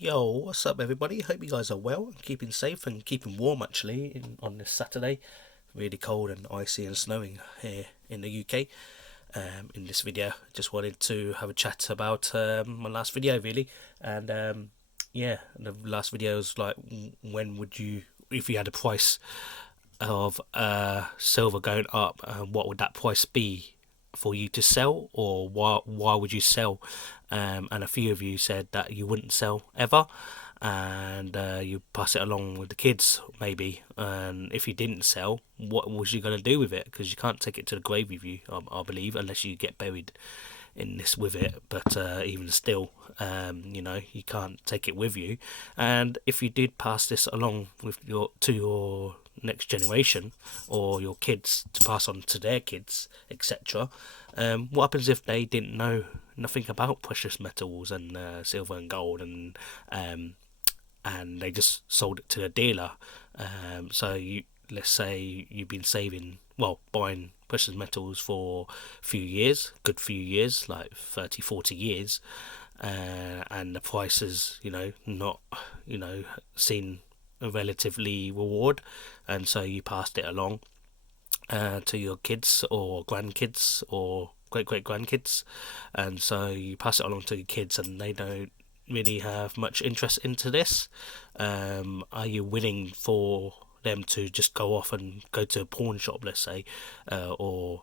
Yo, what's up, everybody? Hope you guys are well and keeping safe and keeping warm actually on this Saturday. Really cold and icy and snowing here in the UK. In this video, just wanted to have a chat about my last video, really. And yeah, the last video was like, when would you, if you had a price of silver going up, what would that price be for you to sell, or why would you sell? And a few of you said that you wouldn't sell ever, and you pass it along with the kids maybe. And if you didn't sell, what was you gonna do with it? Because you can't take it to the grave with you, I believe, unless you get buried in this with it. But even still, you can't take it with you. And if you did pass this along with your next generation or your kids to pass on to their kids, etc., what happens if they didn't know nothing about precious metals and silver and gold, and they just sold it to a dealer? So let's say you've been buying precious metals for a few years, good few years, like 30, 40 years, and the price is, not, seen a relatively reward, and so you passed it along to your kids or grandkids or great great grandkids, and so you pass it along to your kids, and they don't really have much interest into this. Are you willing for them to just go off and go to a pawn shop, let's say, or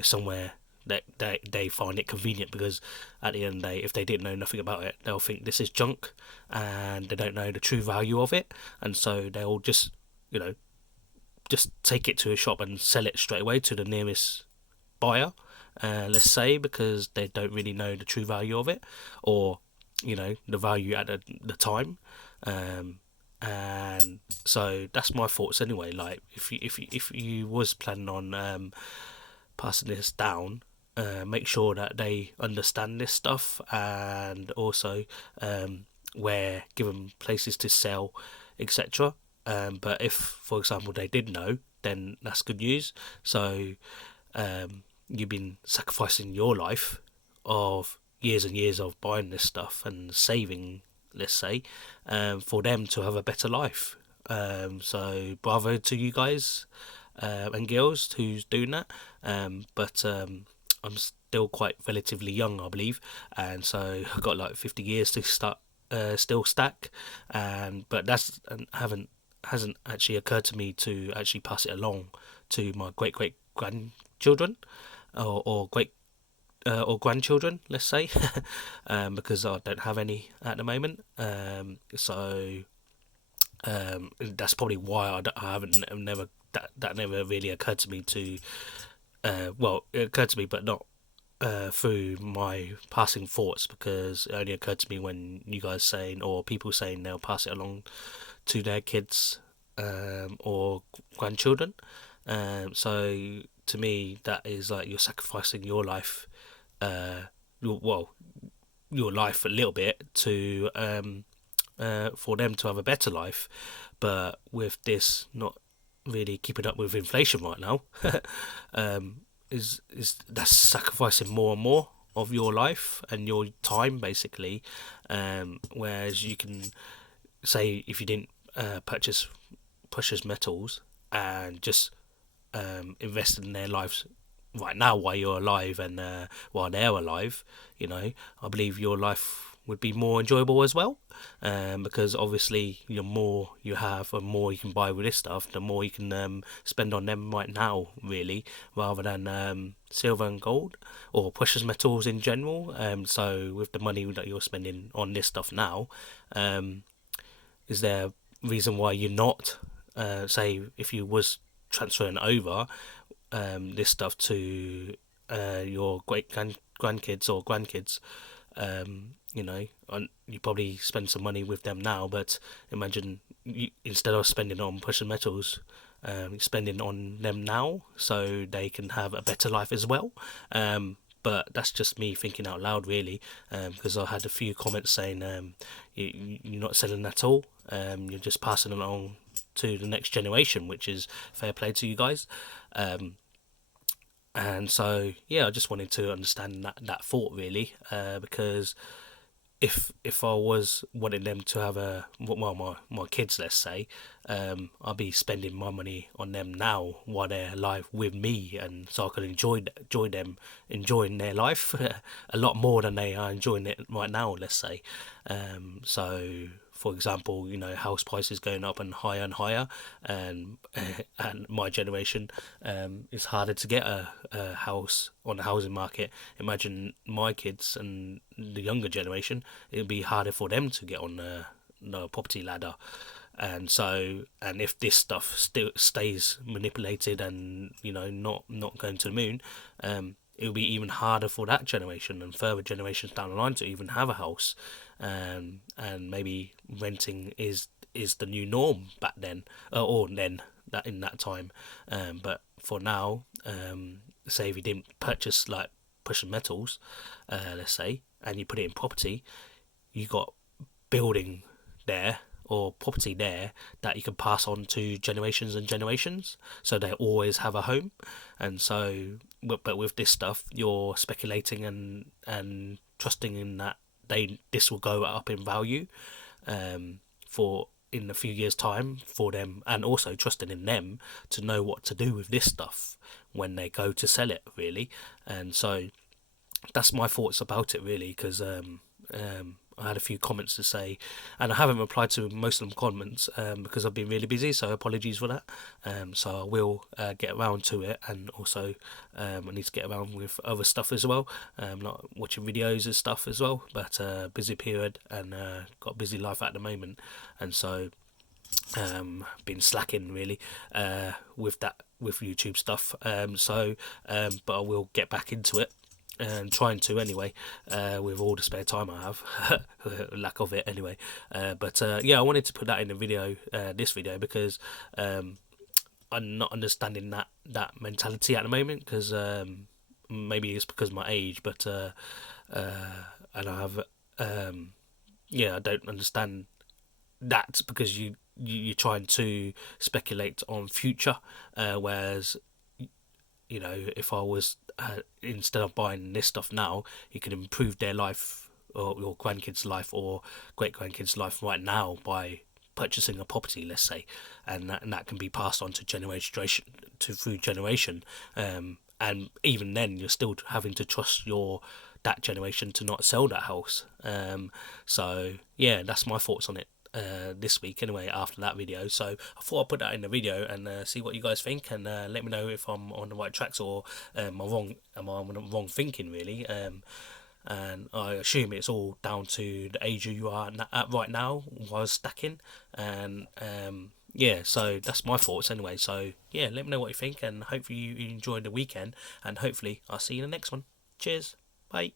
somewhere that they find it convenient? Because at the end of the day, if they didn't know nothing about it, they'll think this is junk, and they don't know the true value of it, and so they'll you know just take it to a shop and sell it straight away to the nearest buyer, let's say, because they don't really know the true value of it, or the value at the time. And so that's my thoughts anyway. Like, if you was planning on passing this down, make sure that they understand this stuff, and also where given places to sell, etc. But if, for example, they did know, then that's good news. So you've been sacrificing your life of years and years of buying this stuff and saving, let's say, for them to have a better life. So bravo to you guys and girls who's doing that. But I'm still quite relatively young, I believe, and so I've got like 50 years to start still stack. And but that's and haven't hasn't actually occurred to me to actually pass it along to my great great grandchildren, or great or grandchildren, let's say, because I don't have any at the moment. So that's probably why I haven't never that never really occurred to me to. Well, it occurred to me, but not through my passing thoughts, because it only occurred to me when you guys saying, or people saying, they'll pass it along to their kids, or grandchildren. So to me, that is like you're sacrificing your life, uh, your life a little bit to for them to have a better life. But with this not really keeping up with inflation right now, um, is that's sacrificing more and more of your life and your time, basically. Whereas you can say, if you didn't purchase precious metals and just invest in their lives right now while you're alive, and while they're alive, I believe your life would be more enjoyable as well. Because obviously, the more you have and more you can buy with this stuff, the more you can spend on them right now, really, rather than silver and gold or precious metals in general. So with the money that you're spending on this stuff now, is there a reason why you're not, say, if you was transferring over this stuff to your great grandkids or grandkids, and you probably spend some money with them now, but imagine instead of spending on precious metals, spending on them now so they can have a better life as well. But that's just me thinking out loud, really, because I had a few comments saying, you're not selling at all, you're just passing it on to the next generation, which is fair play to you guys. And so, yeah, I just wanted to understand that thought, really, because if I was wanting them to have my kids, let's say, I'll be spending my money on them now while they're alive with me, and so I can enjoy them enjoying their life a lot more than they are enjoying it right now, let's say. So for example, house prices going up and higher, and and my generation, it's harder to get a house on the housing market. Imagine my kids and the younger generation; it'd be harder for them to get on the property ladder. And if this stuff still stays manipulated and not going to the moon, it'll be even harder for that generation and further generations down the line to even have a house. And maybe renting is the new norm back then, or then that in that time. But for now, say if you didn't purchase like precious metals, let's say, and you put it in property, you got building there or property there that you can pass on to generations and generations, so they always have a home. And so, but with this stuff, you're speculating and trusting in that this will go up in value, for in a few years' time for them, and also trusting in them to know what to do with this stuff when they go to sell it, really. And so that's my thoughts about it, really, because I had a few comments to say, and I haven't replied to most of them comments because I've been really busy. So apologies for that. So I will get around to it, and also I need to get around with other stuff as well, like watching videos and stuff as well. But busy period, and got a busy life at the moment, and so been slacking really with YouTube stuff. But I will get back into it, and trying to anyway, with all the spare time I have, lack of it anyway. But yeah, I wanted to put that in the video, this video, because I'm not understanding that mentality at the moment, because maybe it's because of my age, but and I have yeah, I don't understand that, because you're trying to speculate on future, whereas if I was instead of buying this stuff now, you can improve their life, or your grandkids' life or great grandkids' life right now by purchasing a property, let's say, and that can be passed on to through generation. And even then, you're still having to trust that generation to not sell that house. So yeah, that's my thoughts on it this week anyway, after that video. So I thought I'd put that in the video and see what you guys think, and let me know if I'm on the right tracks, or am I on the wrong thinking, really. And I assume it's all down to the age you are at right now while stacking. And yeah, so that's my thoughts anyway. So yeah, let me know what you think, and hopefully you enjoyed the weekend, and hopefully I'll see you in the next one. Cheers, bye.